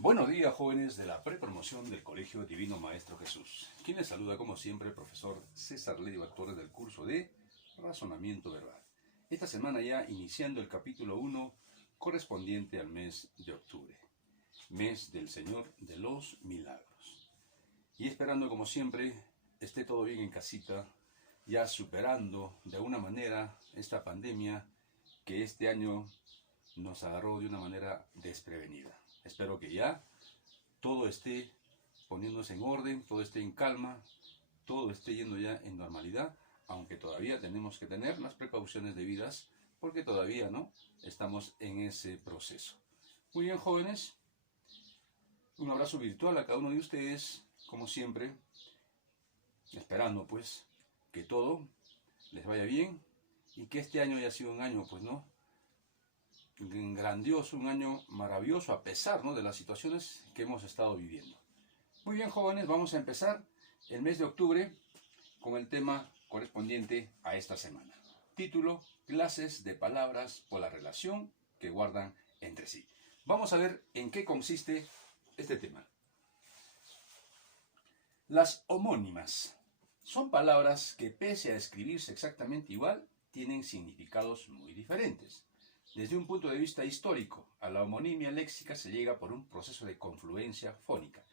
Buenos días, jóvenes de la prepromoción del Colegio Divino Maestro Jesús. Quien les saluda, como siempre, el profesor César Leiva Torres del curso de Razonamiento Verbal. Esta semana ya iniciando el capítulo 1 correspondiente al mes de octubre, mes del Señor de los Milagros. Y esperando, como siempre, esté todo bien en casita, ya superando de alguna manera esta pandemia que este año nos agarró de una manera desprevenida. Espero que ya todo esté poniéndose en orden, todo esté en calma, todo esté yendo ya en normalidad, aunque todavía tenemos que tener las precauciones debidas, porque todavía no estamos en ese proceso. Muy bien, jóvenes, un abrazo virtual a cada uno de ustedes, como siempre, esperando pues que todo les vaya bien y que este año haya sido un año, pues no, grandioso, un año maravilloso a pesar, ¿no?, de las situaciones que hemos estado viviendo. Muy bien, jóvenes, vamos a empezar el mes de octubre con el tema correspondiente a esta semana. Título: Clases de palabras por la relación que guardan entre sí. Vamos a ver en qué consiste este tema. Las homónimas son palabras que, pese a escribirse exactamente igual, tienen significados muy diferentes. Desde un punto de vista histórico, a la homonimia léxica se llega por un proceso de confluencia fónica.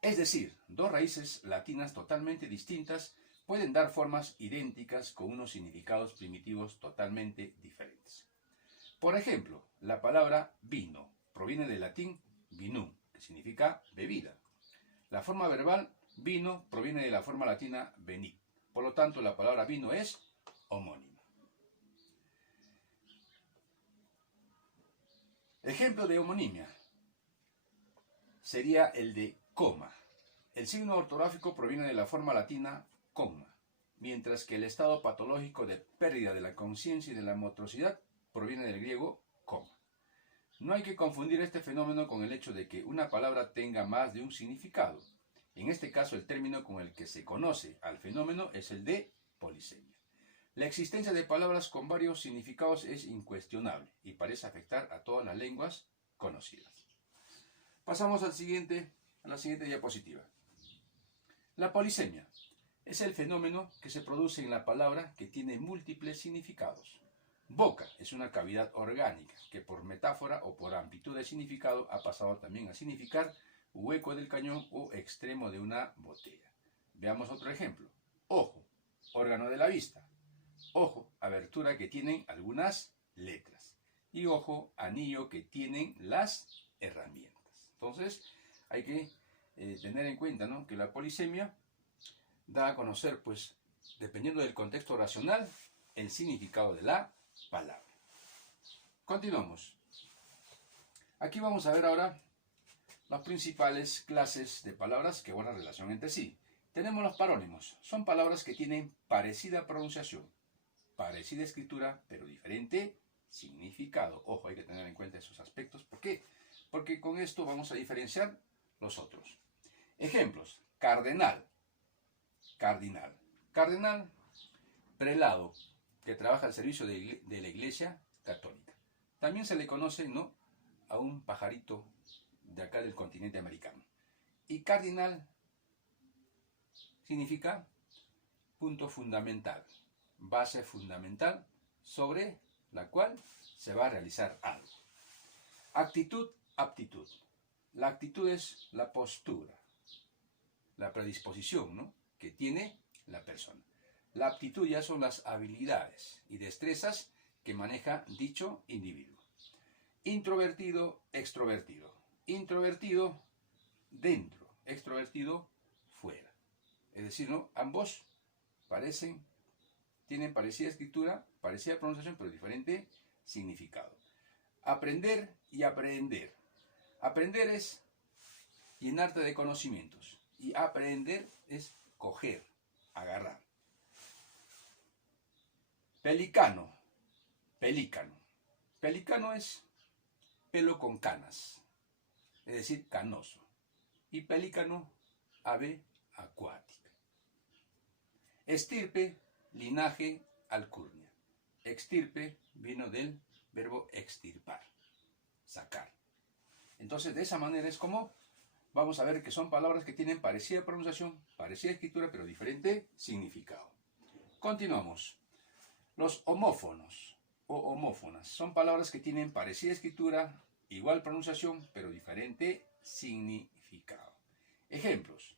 Es decir, dos raíces latinas totalmente distintas pueden dar formas idénticas con unos significados primitivos totalmente diferentes. Por ejemplo, la palabra vino proviene del latín vinum, que significa bebida. La forma verbal vino proviene de la forma latina venit. Por lo tanto, la palabra vino es homónima. Ejemplo de homonimia sería el de coma. El signo ortográfico proviene de la forma latina coma, mientras que el estado patológico de pérdida de la conciencia y de la motricidad proviene del griego coma. No hay que confundir este fenómeno con el hecho de que una palabra tenga más de un significado. En este caso, el término con el que se conoce al fenómeno es el de polisemia. La existencia de palabras con varios significados es incuestionable y parece afectar a todas las lenguas conocidas. Pasamos a la siguiente diapositiva. La polisemia es el fenómeno que se produce en la palabra que tiene múltiples significados. Boca es una cavidad orgánica que por metáfora o por amplitud de significado ha pasado también a significar hueco del cañón o extremo de una botella. Veamos otro ejemplo. Ojo, órgano de la vista. Ojo, abertura que tienen algunas letras. Y ojo, anillo que tienen las herramientas. Entonces, hay que tener en cuenta, ¿no?, que la polisemia da a conocer, pues, dependiendo del contexto oracional, el significado de la palabra. Continuamos. Aquí vamos a ver ahora las principales clases de palabras que guardan relación entre sí. Tenemos los parónimos. Son palabras que tienen parecida pronunciación, parecida escritura, pero diferente significado. Ojo, hay que tener en cuenta esos aspectos. ¿Por qué? Porque con esto vamos a diferenciar los otros. Ejemplos: cardenal, cardinal. Cardenal, prelado, que trabaja al servicio de la Iglesia Católica. También se le conoce, ¿no?, a un pajarito de acá del continente americano. Y cardinal significa punto fundamental, base fundamental sobre la cual se va a realizar algo. Actitud, aptitud. La actitud es la postura, la predisposición, ¿no?, que tiene la persona. La aptitud ya son las habilidades y destrezas que maneja dicho individuo. Introvertido, extrovertido. Introvertido dentro, extrovertido fuera. Es decir, ¿no?, ambos tienen parecida escritura, parecida pronunciación, pero diferente significado. Aprender y aprehender. Aprender es llenarte de conocimientos y aprehender es coger, agarrar. Pelicano, pelícano. Pelícano es pelo con canas, es decir, canoso. Y pelícano, ave acuática. Estirpe, linaje, alcurnia. Extirpe vino del verbo extirpar, sacar. Entonces, de esa manera es como vamos a ver que son palabras que tienen parecida pronunciación, parecida escritura, pero diferente significado. Continuamos. Los homófonos o homófonas son palabras que tienen parecida escritura, igual pronunciación, pero diferente significado. Ejemplos.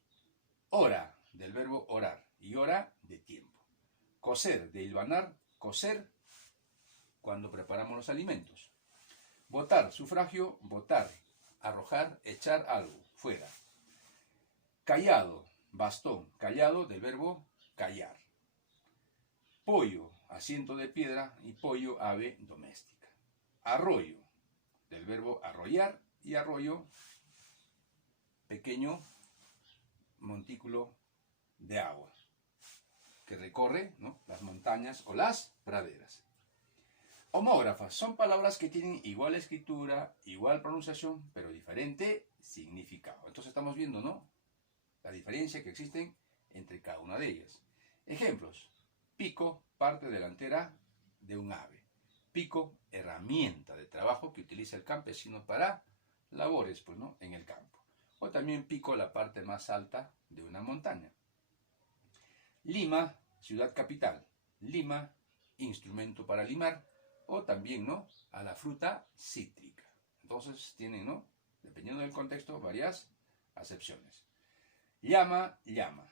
Hora, del verbo orar, y hora, de tiempo. Cocer, de hilvanar, cocer, cuando preparamos los alimentos. Botar, sufragio, botar, arrojar, echar algo, fuera. Callado, bastón, callado, del verbo callar. Pollo, asiento de piedra, y pollo, ave doméstica. Arroyo, del verbo arrollar, y arroyo, pequeño montículo de agua que recorre, ¿no?, las montañas o las praderas. Homógrafas son palabras que tienen igual escritura, igual pronunciación, pero diferente significado. Entonces estamos viendo, ¿no?, la diferencia que existen entre cada una de ellas. Ejemplos. Pico, parte delantera de un ave. Pico, herramienta de trabajo que utiliza el campesino para labores, pues, ¿no?, en el campo. O también pico, la parte más alta de una montaña. Lima, ciudad capital. Lima, instrumento para limar. O también, ¿no?, a la fruta cítrica. Entonces tienen, ¿no?, dependiendo del contexto, varias acepciones. Llama, llama.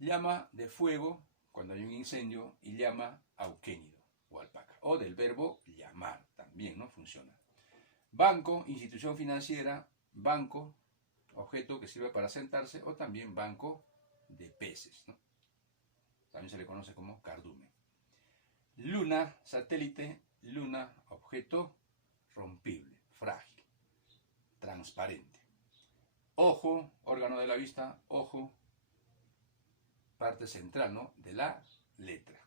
Llama de fuego cuando hay un incendio, y llama auquénido o alpaca. O del verbo llamar, también, ¿no?, funciona. Banco, institución financiera. Banco, objeto que sirve para sentarse, o también banco de peces, ¿no? También se le conoce como cardumen. Luna, satélite. Luna, objeto rompible, frágil, transparente. Ojo, órgano de la vista. Ojo, parte central, ¿no?, de la letra.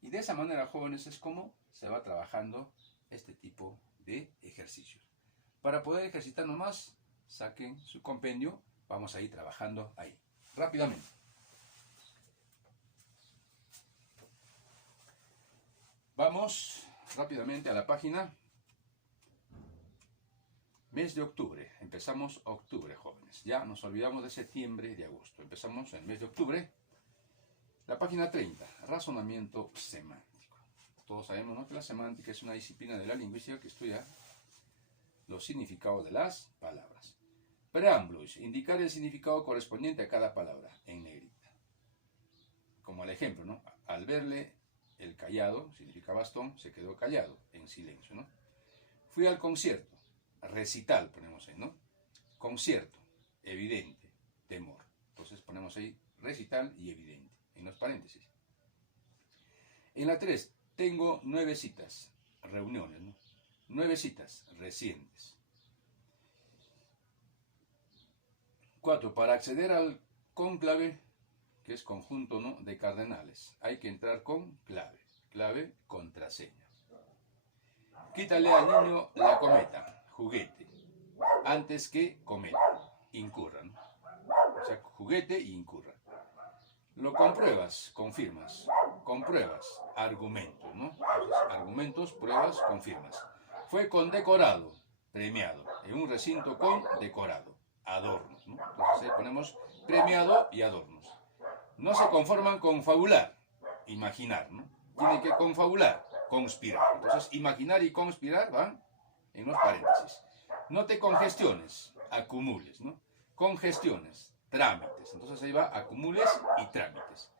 Y de esa manera, jóvenes, es como se va trabajando este tipo de ejercicios. Para poder ejercitarnos más, saquen su compendio, vamos a ir trabajando ahí, rápidamente. Vamos rápidamente a la página. Mes de octubre. Empezamos octubre, jóvenes. Ya nos olvidamos de septiembre y de agosto. Empezamos en el mes de octubre. La página 30. Razonamiento semántico. Todos sabemos, ¿no?, que la semántica es una disciplina de la lingüística que estudia los significados de las palabras. Preámbulos. Indicar el significado correspondiente a cada palabra en negrita. Como el ejemplo, ¿no? Al verle el callado, significa bastón, se quedó callado, en silencio, ¿no? Fui al concierto. Recital ponemos ahí, ¿no? Concierto, evidente, temor. Entonces ponemos ahí recital y evidente, en los paréntesis. En la 3, tengo 9 citas, reuniones, ¿no? 9 citas recientes. 4, para acceder al cónclave, que es conjunto, ¿no?, de cardenales, hay que entrar con clave, clave, contraseña. Quítale al niño la cometa, juguete, antes que cometa, incurra, ¿no? O sea, juguete y incurra. Lo compruebas, confirmas. Compruebas, argumentos, ¿no? Entonces, argumentos, pruebas, confirmas. Fue condecorado, premiado, en un recinto condecorado, adornos, ¿no? Entonces ahí ponemos premiado y adornos. No se conforman con fabular, imaginar, ¿no? Tienen que confabular, conspirar. Entonces, imaginar y conspirar van en los paréntesis. No te congestiones, acumules, ¿no? Congestiones, trámites. Entonces ahí va acumules y trámites.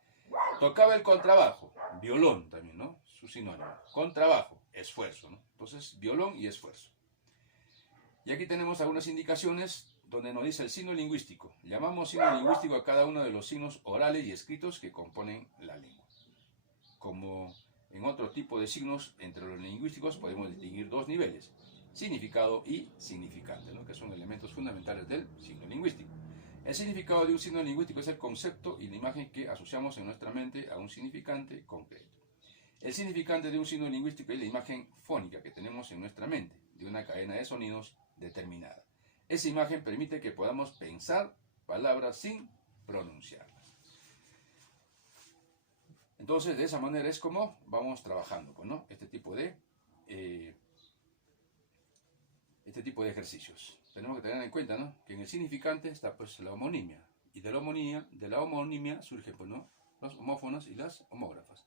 Tocaba el contrabajo, violón también, ¿no? Su sinónimo. Contrabajo, esfuerzo, ¿no? Entonces, violón y esfuerzo. Y aquí tenemos algunas indicaciones donde nos dice el signo lingüístico. Llamamos signo lingüístico a cada uno de los signos orales y escritos que componen la lengua. Como en otro tipo de signos, entre los lingüísticos podemos distinguir 2 niveles, significado y significante, ¿no?, que son elementos fundamentales del signo lingüístico. El significado de un signo lingüístico es el concepto y la imagen que asociamos en nuestra mente a un significante concreto. El significante de un signo lingüístico es la imagen fónica que tenemos en nuestra mente, de una cadena de sonidos determinada. Esa imagen permite que podamos pensar palabras sin pronunciarlas. Entonces, de esa manera es como vamos trabajando, pues, ¿no?, este tipo este tipo de ejercicios. Tenemos que tener en cuenta, ¿no?, que en el significante está pues la homonimia, y de la homonimia surgen pues, ¿no?, los homófonos y las homógrafas.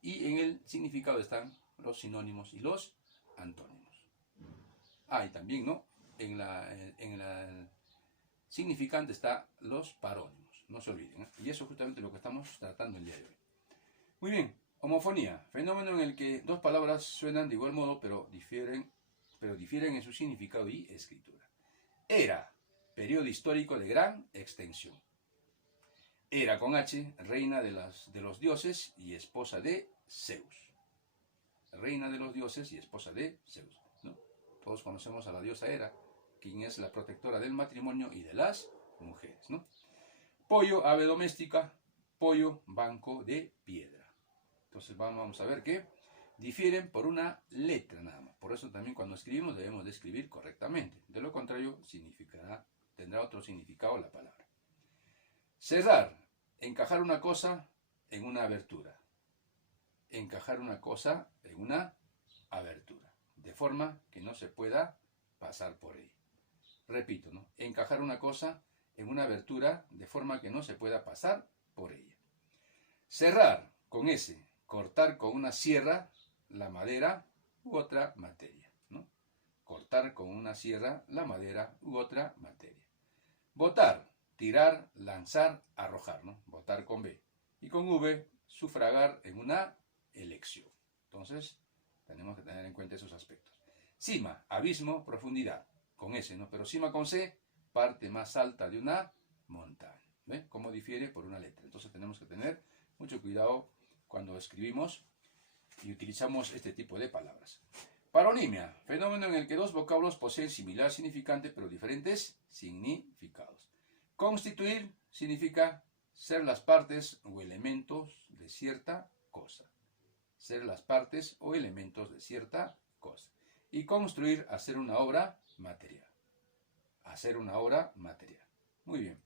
Y en el significado están los sinónimos y los antónimos. Y también, ¿no?, en el significante están los parónimos, no se olviden, ¿eh? Y eso es justamente lo que estamos tratando el día de hoy. Muy bien, homofonía, fenómeno en el que dos palabras suenan de igual modo, pero difieren en su significado y escritura. Hera, periodo histórico de gran extensión. Hera con H, reina de los dioses y esposa de Zeus. Reina de los dioses y esposa de Zeus, ¿no? Todos conocemos a la diosa Hera, quien es la protectora del matrimonio y de las mujeres, ¿no? Pollo, ave doméstica. Pollo, banco de piedra. Entonces vamos a ver que difieren por una letra nada más. Por eso también cuando escribimos debemos de escribir correctamente. De lo contrario tendrá otro significado la palabra. Cerrar, encajar una cosa en una abertura. Encajar una cosa en una abertura, de forma que no se pueda pasar por ella. Repito, ¿no?, encajar una cosa en una abertura de forma que no se pueda pasar por ella. Cerrar, con S, cortar con una sierra la madera u otra materia, ¿no? Cortar con una sierra la madera u otra materia. Votar, tirar, lanzar, arrojar, ¿no? Votar con B. Y con V, sufragar en una elección. Entonces, tenemos que tener en cuenta esos aspectos. Cima, abismo, profundidad, con S, ¿no? Pero cima con C, parte más alta de una montaña. ¿Ven cómo difiere por una letra? Entonces tenemos que tener mucho cuidado cuando escribimos y utilizamos este tipo de palabras. Paronimia, fenómeno en el que dos vocablos poseen similar significante pero diferentes significados. Constituir significa ser las partes o elementos de cierta cosa. Ser las partes o elementos de cierta cosa. Y construir, hacer una obra material. Hacer una obra material. Muy bien.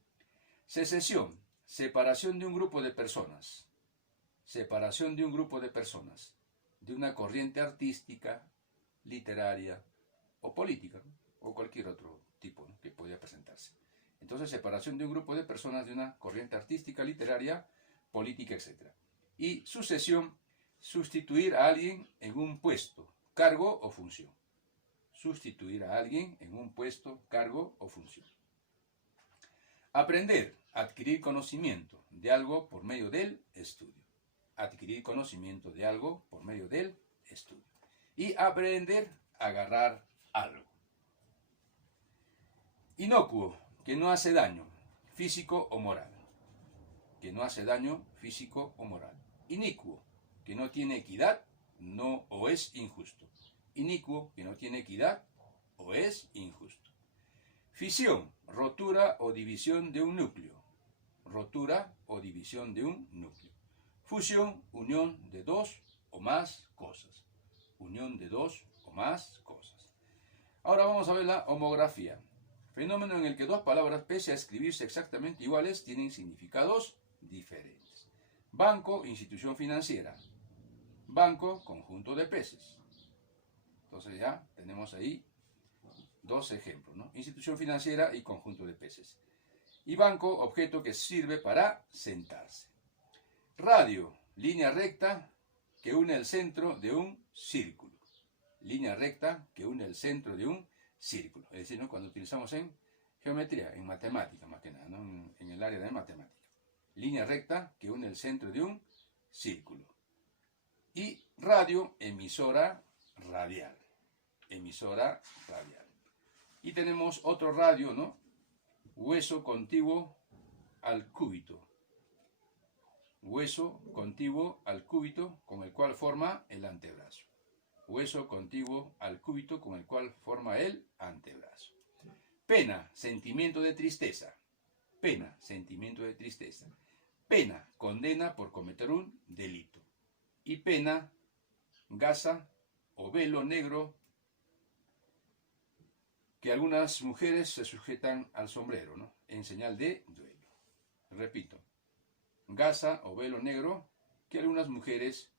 Secesión, separación de un grupo de personas. Separación de un grupo de personas. De una corriente artística, literaria o política, ¿no?, o cualquier otro tipo, ¿no?, que podría presentarse. Entonces, separación de un grupo de personas de una corriente artística, literaria, política, etc. Y sucesión, sustituir a alguien en un puesto, cargo o función. Sustituir a alguien en un puesto, cargo o función. Aprender, adquirir conocimiento de algo por medio del estudio. Adquirir conocimiento de algo por medio del estudio. Y aprender a agarrar algo. Inocuo, que no hace daño, físico o moral. Que no hace daño físico o moral. Inicuo, que no tiene equidad, no o es injusto. Inicuo, que no tiene equidad o es injusto. Fisión, rotura o división de un núcleo. Rotura o división de un núcleo. Fusión, unión de dos o más cosas. Unión de dos o más cosas. Ahora vamos a ver la homografía. Fenómeno en el que dos palabras, pese a escribirse exactamente iguales, tienen significados diferentes. Banco, institución financiera. Banco, conjunto de peces. Entonces ya tenemos ahí dos ejemplos, ¿no? Institución financiera y conjunto de peces. Y banco, objeto que sirve para sentarse. Radio, línea recta que une el centro de un círculo. Línea recta que une el centro de un círculo. Es decir, ¿no?, cuando utilizamos en geometría, en matemática más que nada, ¿no?, en el área de matemática. Línea recta que une el centro de un círculo. Y radio, emisora radial. Emisora radial. Y tenemos otro radio, ¿no? Hueso contiguo al cúbito. Hueso contiguo al cúbito con el cual forma el antebrazo. Hueso contiguo al cúbito con el cual forma el antebrazo. Pena, sentimiento de tristeza. Pena, sentimiento de tristeza. Pena, condena por cometer un delito. Y pena, gasa o velo negro que algunas mujeres se sujetan al sombrero, ¿no?, en señal de duelo. Repito, gasa o velo negro que algunas mujeres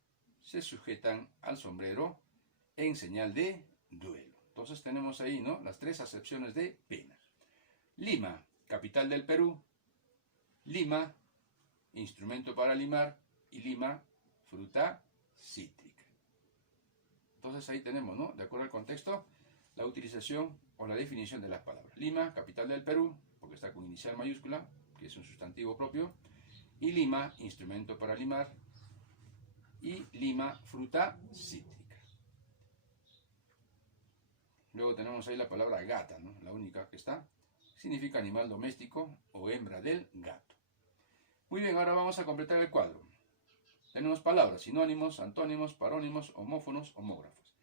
se sujetan al sombrero en señal de duelo. Entonces tenemos ahí, ¿no?, las tres acepciones de pena. Lima, capital del Perú. Lima, instrumento para limar. Y lima, fruta cítrica. Entonces ahí tenemos, ¿no?, de acuerdo al contexto, la utilización o la definición de las palabras. Lima, capital del Perú, porque está con inicial mayúscula, que es un sustantivo propio. Y lima, instrumento para limar. Y lima, fruta cítrica. Luego tenemos ahí la palabra gata, ¿no?, la única que está. Significa animal doméstico o hembra del gato. Muy bien, ahora vamos a completar el cuadro. Tenemos palabras: sinónimos, antónimos, parónimos, homófonos, homógrafos.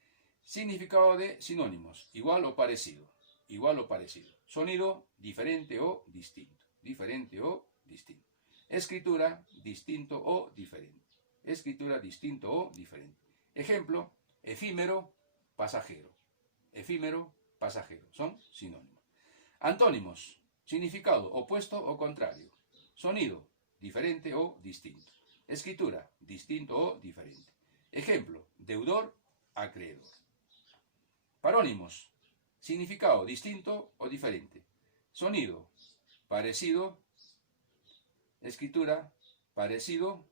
Significado de sinónimos: igual o parecido. Igual o parecido. Sonido: diferente o distinto. Diferente o distinto. Escritura: distinto o diferente. Escritura: distinto o diferente. Ejemplo: efímero, pasajero. Efímero, pasajero. Son sinónimos. Antónimos: significado opuesto o contrario. Sonido: diferente o distinto. Escritura: distinto o diferente. Ejemplo: deudor, acreedor. Parónimos: significado distinto o diferente. Sonido: parecido. Escritura: parecido.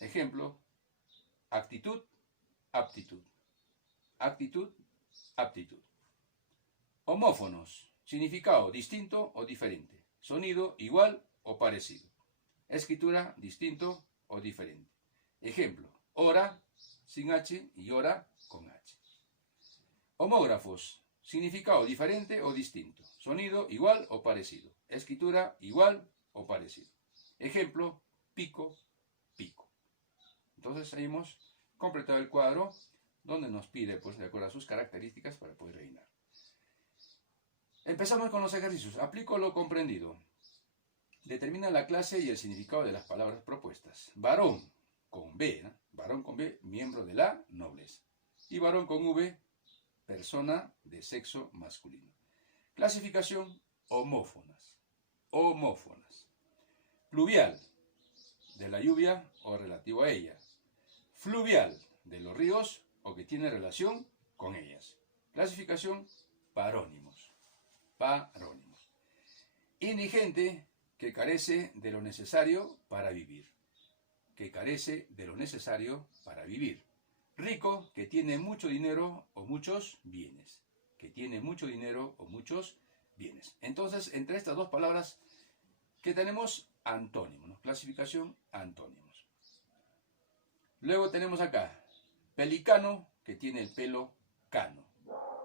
Ejemplo: actitud, aptitud. Actitud, aptitud. Homófonos: significado distinto o diferente. Sonido: igual o parecido. Escritura: distinto o diferente. Ejemplo: hora sin H y hora con H. Homógrafos: significado diferente o distinto. Sonido: igual o parecido. Escritura: igual o parecido. Ejemplo: pico, pico. Entonces ahí hemos completado el cuadro donde nos pide, pues, de acuerdo a sus características para poder rellenar. Empezamos con los ejercicios. Aplico lo comprendido. Determina la clase y el significado de las palabras propuestas. Varón con B, ¿no? Varón con B, miembro de la nobleza. Y varón con V, persona de sexo masculino. Clasificación: homófonas. Homófonas. Pluvial, de la lluvia o relativo a ella. Fluvial, de los ríos o que tiene relación con ellas. Clasificación: parónimos. Parónimos. Indigente, que carece de lo necesario para vivir. Que carece de lo necesario para vivir. Rico, que tiene mucho dinero o muchos bienes. Que tiene mucho dinero o muchos bienes. Entonces, entre estas dos palabras, ¿qué tenemos? Antónimos, ¿no? Clasificación: antónimos. Luego tenemos acá, pelicano, que tiene el pelo cano.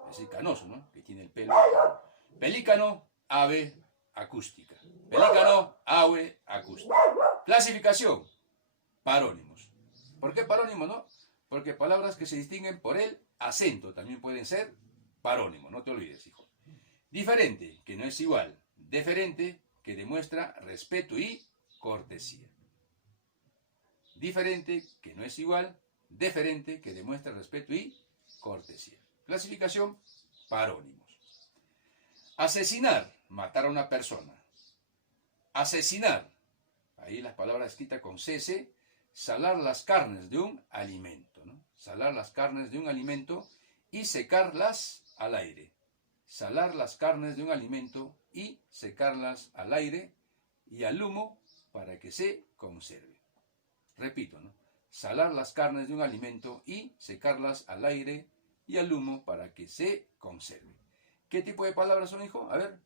Es decir, canoso, ¿no?, que tiene el pelo cano. Pelícano, ave acústica. Pelícano, ave acústica. Clasificación: parónimos. ¿Por qué parónimos, no? Porque palabras que se distinguen por el acento también pueden ser parónimos, no te olvides, hijo. Diferente, que no es igual. Deferente, que demuestra respeto y cortesía. Diferente, que no es igual. Deferente, que demuestra respeto y cortesía. Clasificación: parónimos. Asesinar, matar a una persona. Asesinar, ahí las palabras escritas con cese. Salar las carnes de un alimento, ¿no? Salar las carnes de un alimento y secarlas al aire. Salar las carnes de un alimento y secarlas al aire y al humo para que se conserve. Repito, ¿no? Salar las carnes de un alimento y secarlas al aire y al humo para que se conserve. ¿Qué tipo de palabras son, hijo? A ver,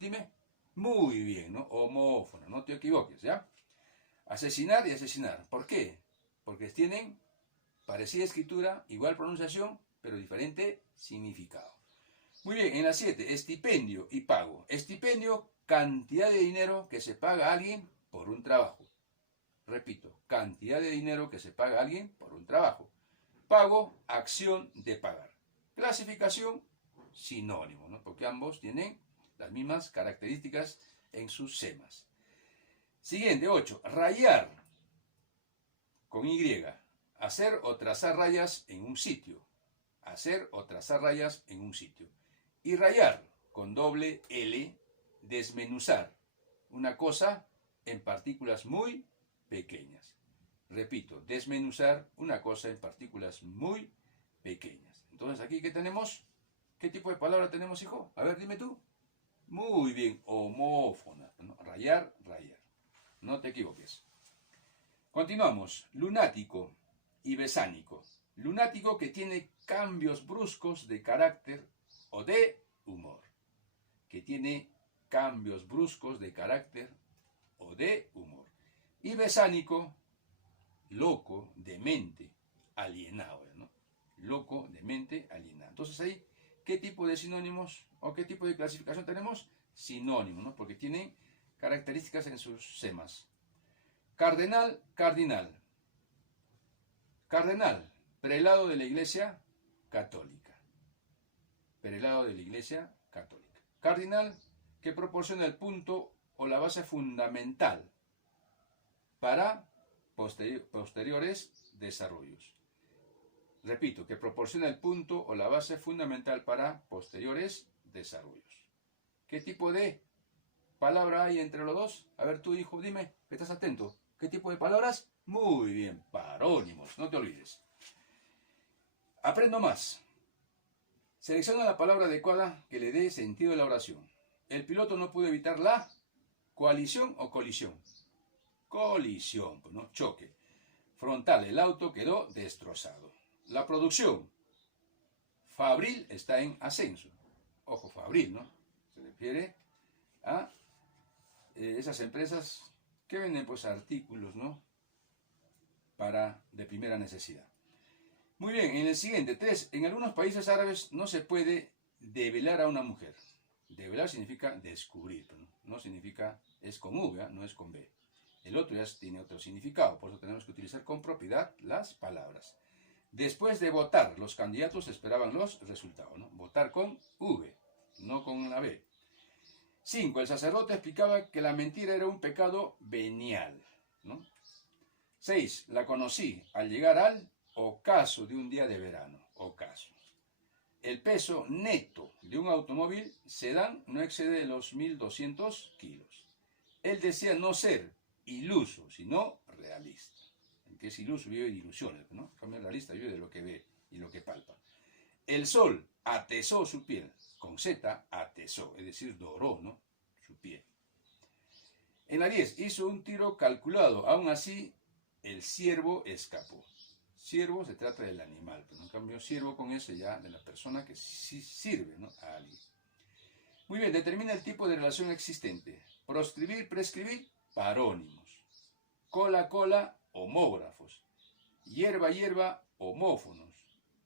dime. Muy bien, ¿no? Homófono, no te equivoques, ¿ya? Asesinar y asesinar. ¿Por qué? Porque tienen parecida escritura, igual pronunciación, pero diferente significado. Muy bien, en la 7, estipendio y pago. Estipendio, cantidad de dinero que se paga a alguien por un trabajo. Repito, cantidad de dinero que se paga a alguien por un trabajo. Pago, acción de pagar. Clasificación: sinónimo, ¿no? Porque ambos tienen las mismas características en sus semas. Siguiente, 8. Rayar, con Y. Hacer o trazar rayas en un sitio. Hacer o trazar rayas en un sitio. Y rayar, con doble L. Desmenuzar una cosa en partículas muy pequeñas. Repito, desmenuzar una cosa en partículas muy pequeñas. Entonces, ¿aquí qué tenemos? ¿Qué tipo de palabra tenemos, hijo? A ver, dime tú. Muy bien, homófona, ¿no? Rayar, rayar. No te equivoques. Continuamos. Lunático y besánico. Lunático que tiene cambios bruscos de carácter o de humor. Que tiene cambios bruscos de carácter o de humor. Y besánico, loco, demente, alienado, ¿no? Loco, demente, alienado. Entonces ahí, ¿qué tipo de sinónimos o qué tipo de clasificación tenemos? Sinónimos, ¿no? Porque tienen características en sus semas. Cardenal, cardinal. Cardenal, prelado de la Iglesia Católica. Prelado de la Iglesia Católica. Cardinal, que proporciona el punto o la base fundamental para posteriores desarrollos. Repito, que proporciona el punto o la base fundamental para posteriores desarrollos. ¿Qué tipo de palabra hay entre los dos? A ver, tú, hijo, dime, que estás atento. ¿Qué tipo de palabras? Muy bien, parónimos, no te olvides. Aprendo más. Selecciona la palabra adecuada que le dé sentido a la oración. El piloto no pudo evitar la coalición o colisión. Colisión, ¿no? Choque. Frontal, el auto quedó destrozado. La producción. Fabril está en ascenso. Ojo, Fabril, ¿no? Se refiere a esas empresas que venden pues artículos, ¿no? De primera necesidad. Muy bien, en el siguiente, 3. En algunos países árabes no se puede develar a una mujer. Develar significa descubrir, ¿no? No significa, es con V, no es con B. El otro ya tiene otro significado, por eso tenemos que utilizar con propiedad las palabras. Después de votar, los candidatos esperaban los resultados, ¿no? Votar con V, no con una B. 5. El sacerdote explicaba que la mentira era un pecado venial, ¿no? 6. La conocí al llegar al ocaso de un día de verano. Ocaso. El peso neto de un automóvil sedán no excede los 1.200 kilos. Él decía no ser iluso, sino realista. El que es iluso vive de ilusiones, ¿no? En cambio, realista vive de lo que ve y lo que palpa. El sol atesó su piel. Con Z, atesó, es decir, doró, ¿no? Su piel. En la 10, hizo un tiro calculado. Aún así, el ciervo escapó. Ciervo se trata del animal, pero en cambio siervo con ese ya de la persona que sí sirve, ¿no? A alguien. Muy bien, determina el tipo de relación existente. Proscribir, prescribir, parónimos. Cola, cola, homógrafos. Hierba, hierba, homófonos.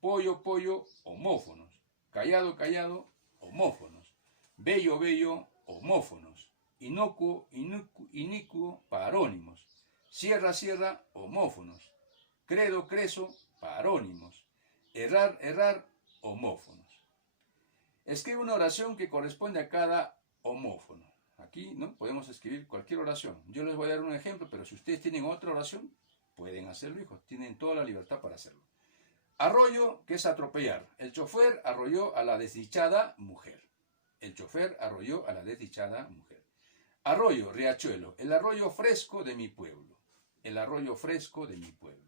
Pollo, pollo, homófonos. Callado, callado, homófonos. Bello, bello, homófonos. Inocuo, inicuo, parónimos. Sierra, sierra, homófonos. Credo, creso, parónimos. Errar, errar, homófonos. Escribe una oración que corresponde a cada homófono. Aquí, ¿no? Podemos escribir cualquier oración. Yo les voy a dar un ejemplo, pero si ustedes tienen otra oración, pueden hacerlo, hijos. Tienen toda la libertad para hacerlo. Arroyo, que es atropellar. El chofer arrolló a la desdichada mujer. El chofer arrolló a la desdichada mujer. Arroyo, riachuelo. El arroyo fresco de mi pueblo. El arroyo fresco de mi pueblo.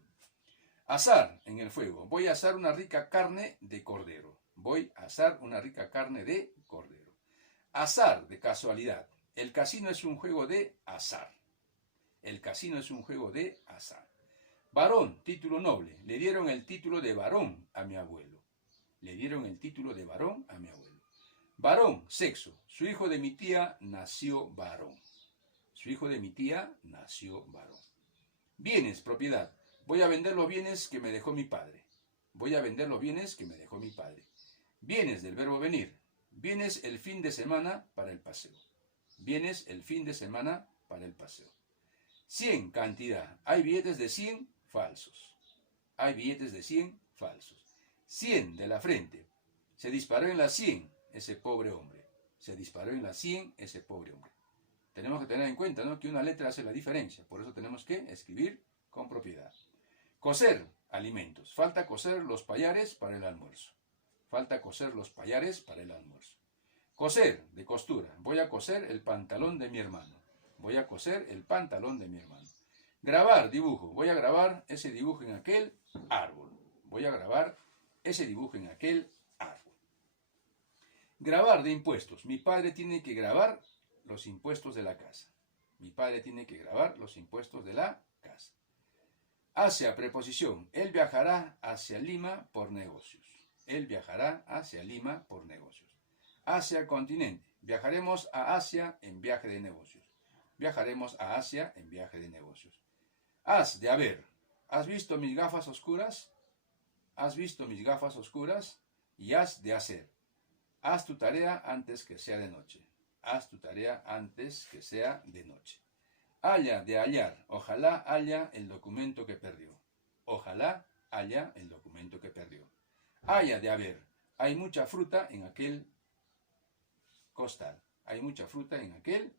Asar en el fuego. Voy a asar una rica carne de cordero. Voy a asar una rica carne de cordero. Azar de casualidad. El casino es un juego de azar. El casino es un juego de azar. Varón, título noble. Le dieron el título de varón a mi abuelo. Le dieron el título de varón a mi abuelo. Varón, sexo. Su hijo de mi tía nació varón. Su hijo de mi tía nació varón. Bienes, propiedad. Voy a vender los bienes que me dejó mi padre. Voy a vender los bienes que me dejó mi padre. Bienes del verbo venir. Vienes el fin de semana para el paseo. Vienes el fin de semana para el paseo. 100, cantidad. Hay billetes de 100 falsos. Hay billetes de 100 falsos. 100 de la frente. Se disparó en la 100 ese pobre hombre. Se disparó en la 100 ese pobre hombre. Tenemos que tener en cuenta, ¿no?, que una letra hace la diferencia. Por eso tenemos que escribir con propiedad. Cocer, alimentos. Falta cocer los payares para el almuerzo. Falta cocer los payares para el almuerzo. Coser, de costura. Voy a coser el pantalón de mi hermano. Voy a coser el pantalón de mi hermano. Grabar, dibujo. Voy a grabar ese dibujo en aquel árbol. Voy a grabar ese dibujo en aquel árbol. Grabar de impuestos. Mi padre tiene que grabar los impuestos de la casa. Mi padre tiene que grabar los impuestos de la casa. Hacia, preposición. Él viajará hacia Lima por negocios. Él viajará hacia Lima por negocios. Hacia, continente. Viajaremos a Asia en viaje de negocios. Viajaremos a Asia en viaje de negocios. Has, de haber. ¿Has visto mis gafas oscuras? ¿Has visto mis gafas oscuras? Y has, de hacer. Haz tu tarea antes que sea de noche. Haz tu tarea antes que sea de noche. Haya, de hallar. Ojalá haya el documento que perdió. Ojalá haya el documento que perdió. Haya, de haber. Hay mucha fruta en aquel costal. Hay mucha fruta en aquel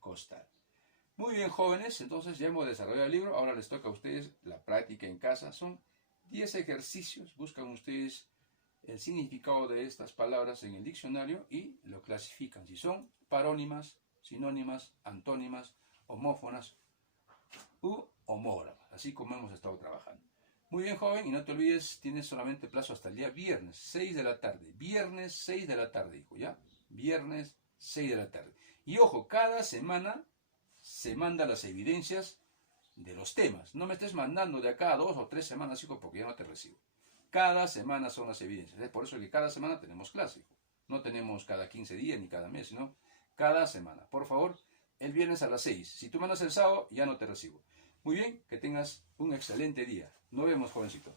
costal. Muy bien, jóvenes, entonces ya hemos desarrollado el libro. Ahora les toca a ustedes la práctica en casa. Son 10 ejercicios. Buscan ustedes el significado de estas palabras en el diccionario y lo clasifican. Si son parónimas, sinónimas, antónimas, homófonas u homógrafas, así como hemos estado trabajando. Muy bien, joven, y no te olvides, tienes solamente plazo hasta el día viernes, 6 de la tarde. Viernes, 6 de la tarde, hijo, ¿ya? Viernes, 6 de la tarde. Y ojo, cada semana se manda las evidencias de los temas. No me estés mandando de acá a 2 o 3 semanas, hijo, porque ya no te recibo. Cada semana son las evidencias. Es por eso que cada semana tenemos clase, hijo. No tenemos cada 15 días ni cada mes, sino cada semana. Por favor, el viernes a las 6. Si tú mandas el sábado, ya no te recibo. Muy bien, que tengas un excelente día. Nos vemos, jovencito.